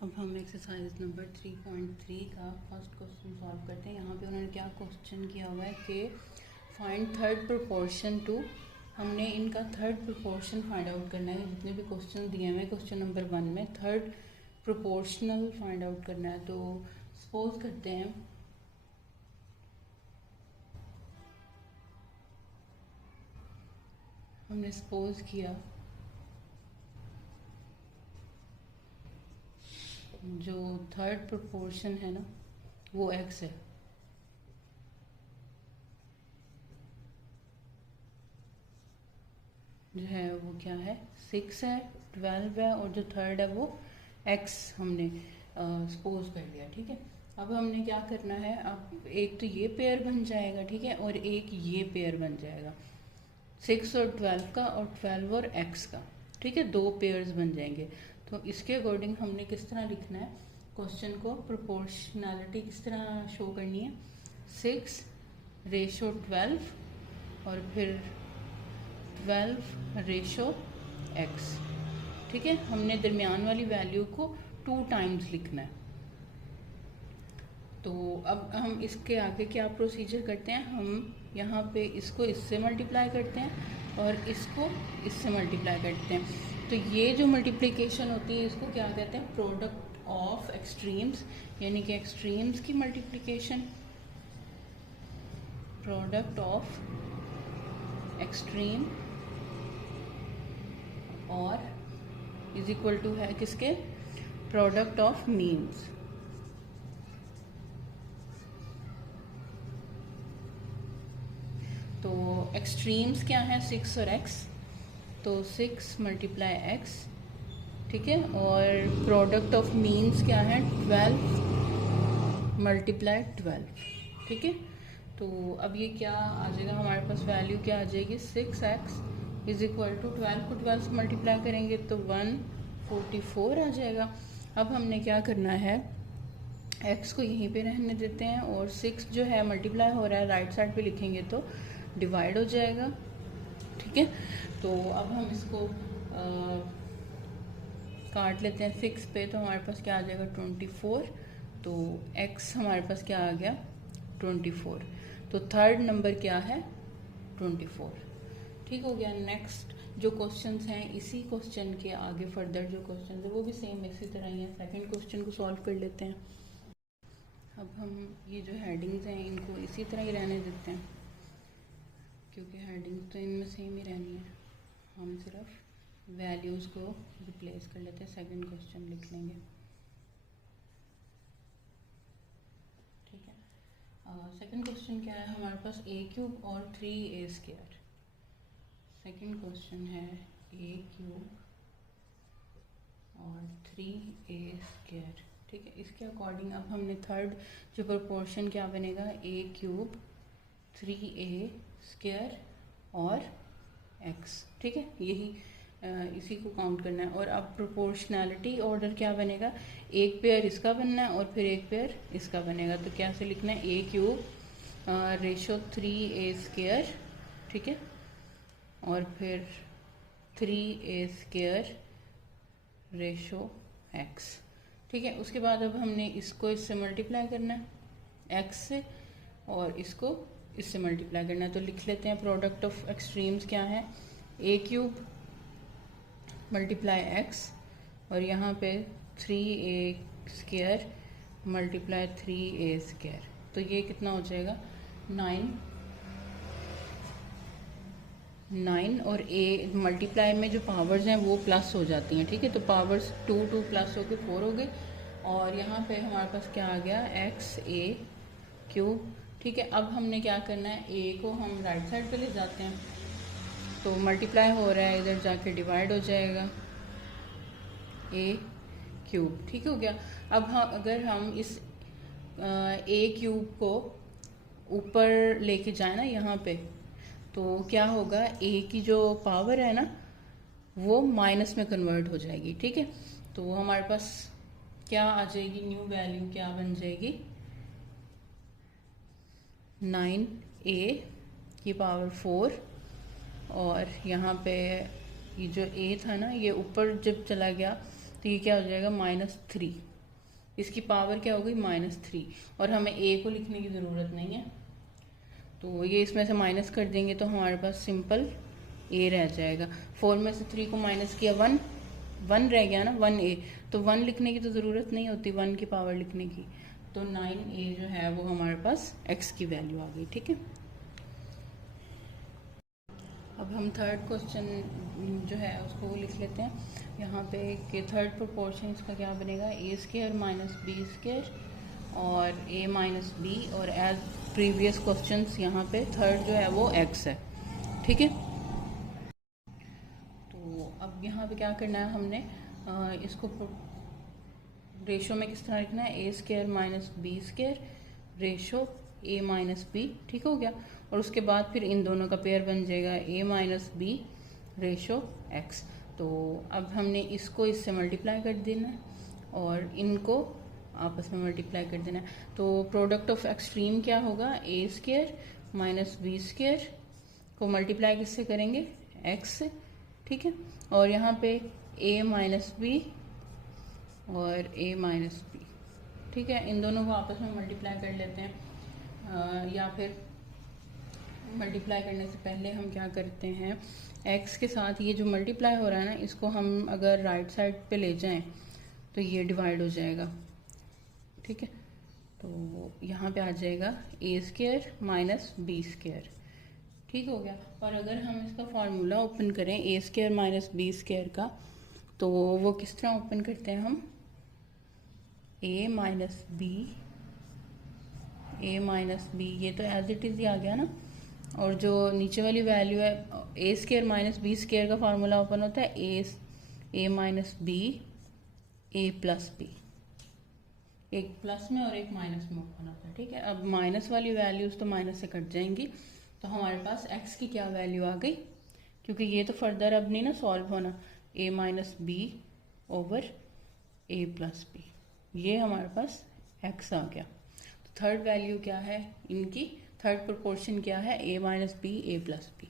अब हम exercise number 3.3 का फर्स्ट क्वेश्चन सॉल्व करते हैं। यहाँ पे उन्होंने क्या क्वेश्चन किया हुआ है कि फाइंड थर्ड प्रोपोर्शन टू, हमने इनका थर्ड प्रोपोर्शन फाइंड आउट करना है। जितने भी क्वेश्चन दिए हुए क्वेश्चन नंबर 1 में थर्ड प्रोपोर्शनल फाइंड आउट करना है। तो सपोज करते हैं हमने सपोज किया जो थर्ड प्रोपोर्शन है ना वो x है, जो है वो क्या है 6 है, 12 है, और जो थर्ड है वो x हमने सपोज कर लिया। ठीक है, अब हमने क्या करना है, अब एक तो ये पेयर बन जाएगा, ठीक है, और एक ये पेयर बन जाएगा 6 और 12 का, और 12 और x का। ठीक है, दो पेयर्स बन जाएंगे। तो इसके अकॉर्डिंग हमने किस तरह लिखना है क्वेश्चन को, प्रोपोर्शनैलिटी किस तरह शो करनी है, 6:12 और फिर 12:x। ठीक है, हमने दरमियान वाली वैल्यू को 2 टाइम्स लिखना है। तो अब हम इसके आगे क्या प्रोसीजर करते हैं, हम यहाँ पे इसको इससे मल्टीप्लाई करते हैं और इसको इससे मल्टीप्लाई करते हैं। तो ये जो मल्टीप्लिकेशन होती है इसको क्या कहते हैं, प्रोडक्ट ऑफ एक्सट्रीम्स, यानी कि एक्सट्रीम्स की मल्टीप्लिकेशन, प्रोडक्ट ऑफ एक्सट्रीम, और इज इक्वल टू है किसके, प्रोडक्ट ऑफ मीन्स। तो एक्सट्रीम्स क्या है 6 और x, तो 6 मल्टीप्लाई x, ठीक है, और प्रोडक्ट ऑफ मीन्स क्या है 12 मल्टीप्लाई 12। ठीक है, तो अब ये क्या आ जाएगा हमारे पास, वैल्यू क्या आ जाएगी 6x इज इक्वल टू 12 को 12 से मल्टीप्लाई करेंगे तो 144 आ जाएगा। अब हमने क्या करना है, x को यहीं पे रहने देते हैं, और 6 जो है मल्टीप्लाई हो रहा है राइट साइड पे लिखेंगे तो डिवाइड हो जाएगा। ठीक है, तो अब हम इसको काट लेते हैं 6 पे, तो हमारे पास क्या आ जाएगा 24। तो x हमारे पास क्या आ गया 24। तो थर्ड नंबर क्या है 24। ठीक हो गया। नेक्स्ट जो क्वेश्चंस हैं इसी क्वेश्चन के आगे फर्दर जो क्वेश्चन है वो भी सेम इसी तरह ही है। सेकंड क्वेश्चन को सॉल्व कर लेते हैं। अब हम ये जो हेडिंग्स हैं इनको इसी तरह ही रहने देते हैं, क्योंकि हेडिंग्स तो इनमें सेम ही रहनी है, हम सिर्फ वैल्यूज़ को रिप्लेस कर लेते हैं। सेकंड क्वेश्चन लिख लेंगे। ठीक है, सेकंड क्वेश्चन क्या है हमारे पास, a³ और 3a²। सेकंड क्वेश्चन है a³ और 3a²। ठीक है, इसके अकॉर्डिंग अब हमने थर्ड जो प्रोपोर्शन क्या बनेगा, a³ 3a² और x। ठीक है, यही इसी को काउंट करना है। और अब प्रोपोर्शनैलिटी ऑर्डर क्या बनेगा, एक पेयर इसका बनना है और फिर एक पेयर इसका बनेगा। तो कैसे लिखना है, a³ रेशो 3a², ठीक है, और फिर 3a² रेशो x। ठीक है, उसके बाद अब हमने इसको इससे मल्टीप्लाई करना है x से, और इसको इससे मल्टीप्लाई करना है। तो लिख लेते हैं प्रोडक्ट ऑफ एक्सट्रीम्स क्या है, a³ मल्टीप्लाई x, और यहाँ पे 3a² मल्टीप्लाई 3a²। तो ये कितना हो जाएगा 9 और a मल्टीप्लाई में जो पावर्स हैं वो प्लस हो जाती हैं। ठीक है, तो पावर्स 2 प्लस हो गए 4 हो गए, और यहाँ पे हमारे पास क्या आ गया xa³। ठीक है, अब हमने क्या करना है, a को हम राइट साइड पे ले जाते हैं, तो मल्टीप्लाई हो रहा है इधर जाके डिवाइड हो जाएगा a³। ठीक हो गया। अब हम अगर हम इस a³ को ऊपर लेके जाए ना यहाँ पे, तो क्या होगा, a की जो पावर है ना वो माइनस में कन्वर्ट हो जाएगी। ठीक है, तो हमारे पास क्या आ जाएगी, न्यू वैल्यू क्या बन जाएगी 9a की पावर 4, और यहाँ पे ये जो a था ना ये ऊपर जब चला गया तो ये क्या हो जाएगा -3। इसकी पावर क्या हो गई -3, और हमें ए को लिखने की ज़रूरत नहीं है, तो ये इसमें से माइनस कर देंगे तो हमारे पास सिंपल ए रह जाएगा। 4 में से 3 को माइनस किया, 1 रह गया ना, 1a, तो 1 लिखने की तो ज़रूरत नहीं होती 1 की पावर लिखने की, तो 9a जो है वो हमारे पास x की वैल्यू आ गई। ठीक है, अब हम थर्ड क्वेश्चन जो है उसको लिख लेते हैं यहाँ पे कि थर्ड प्रोपोर्शन इसका क्या बनेगा, a² माइनस b² और a माइनस बी, और एज प्रीवियस क्वेश्चंस यहाँ पे थर्ड जो है वो x है। ठीक है, तो अब यहाँ पे क्या करना है हमने, इसको रेशो में किस तरह लिखना है, a² minus b² ratio a minus b. ठीक हो गया, और उसके बाद फिर इन दोनों का पेयर बन जाएगा a minus b ratio x। तो अब हमने इसको इससे मल्टीप्लाई कर देना है और इनको आपस में मल्टीप्लाई कर देना है, तो प्रोडक्ट ऑफ एक्सट्रीम क्या होगा, a² माइनस b² को मल्टीप्लाई किससे करेंगे, x से। ठीक है, और यहाँ पे a माइनस बी और a माइनस बी। ठीक है, इन दोनों को आपस में मल्टीप्लाई कर लेते हैं, या फिर मल्टीप्लाई करने से पहले हम क्या करते हैं, x के साथ ये जो मल्टीप्लाई हो रहा है ना, इसको हम अगर राइट साइड पे ले जाएं तो ये डिवाइड हो जाएगा। ठीक है, तो यहाँ पे आ जाएगा a² माइनस b²। ठीक हो गया, और अगर हम इसका फॉर्मूला ओपन करें a² माइनस b² का, तो वो किस तरह ओपन करते हैं हम, a माइनस बी, ये तो एज इट इज़ ही आ गया ना, और जो नीचे वाली वैल्यू है a² माइनस b² का फार्मूला ओपन होता है a minus b a plus b, एक प्लस में और एक माइनस में ओपन होता है। ठीक है, अब माइनस वाली वैल्यूज तो माइनस से कट जाएंगी, तो हमारे पास x की क्या वैल्यू आ गई, क्योंकि ये तो फर्दर अब नहीं ना सॉल्व होना, a minus b over a plus b, ये हमारे पास x आ गया। तो थर्ड वैल्यू क्या है इनकी, थर्ड प्रोपोर्शन क्या है, a minus b a plus B.